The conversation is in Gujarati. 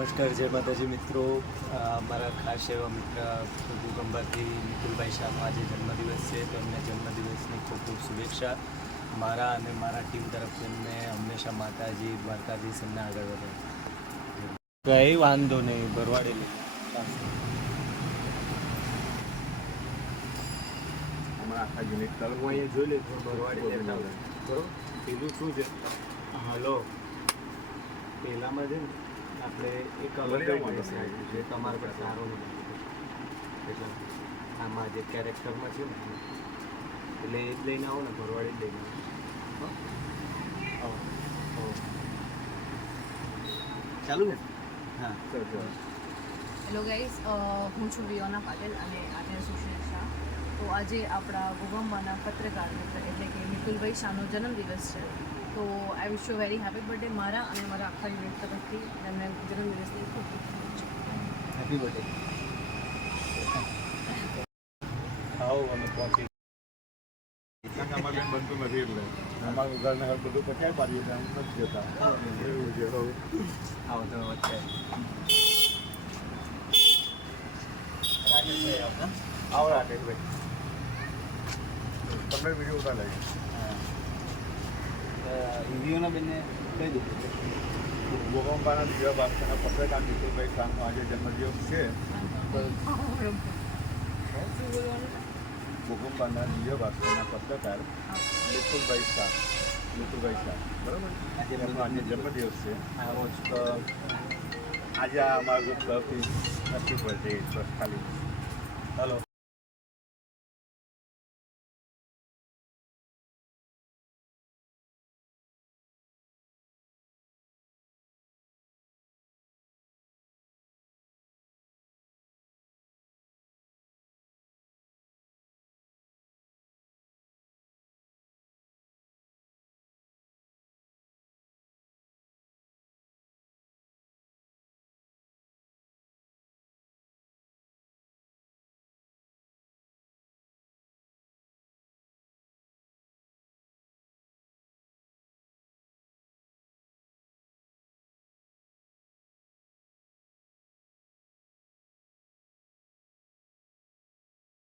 નમસ્કાર, જય માતાજી મિત્રો. મારા ખાસ એવા મિત્ર ભૂકંબાથી નિખિલભાઈ શાહનો આજે જન્મદિવસ છે. તો એમને જન્મદિવસની ખૂબ ખૂબ શુભેચ્છા. મારા અને મારા ટીમ તરફથી એમને હંમેશા માતાજી દ્વારકાજી એમને આગળ વધે કઈ વાંધો નહીં, ભરવાડેલી. આખા યુનિટ હું અહીંયા જોઈ લઈશ ભરવાડે લેતા. બરોબર. પેલું શું છે? હલો પહેલામાં છે ને આપણે એક અલગ dress રાખ્યું છે તમારા પર સારો એટલે આમાં જે કેરેક્ટરમાં છે ને એટલે એ જ લઈને આવો ને ભરવાડી જ લઈને આવો. ચાલુ ને? હા. હેલો ગાઈઝ હું છું વિયોના પાટેલ અને આર્ય સુશીલ શાહ. તો આજે આપણા ભૂગંબાના પત્રકાર મિત્ર એટલે કે નિકુલભાઈ શાહનો જન્મદિવસ છે. તો I wish you very happy birthday મારા અને મારા આખા યુનિટ તરફથી એમને જન્મદિવસની ખૂબ ખૂબ હેપી બર્થડે આવો અમે પહોંચી. અમારે બેન બનતું નથી એટલે. અમારું ઘરને ઘર બધું પચાય પાડીએ એટલે અમે નથી જતા. એવું છે. આવો તમે વચ્ચે. આવો રાકેશભાઈ. તમે વીડિયો ઉતાર લાગી હિન્દીઓના બેનને કહી દીધું ભૂકંપાના દીવા બાદશાહના પત્રકાર નિકુલભાઈ શાહનો આજે જન્મદિવસ છે. ભૂકંપાના દીવા બાદશાહના પત્રકાર નિકુલભાઈ શાહ. નિકુલભાઈ શાહ. બરાબર? આજે એમનો આજે જન્મદિવસ છે. આજે આ અમારા ગ્રુપ તરફથી બર્થડે બસ ખાલી. હલો.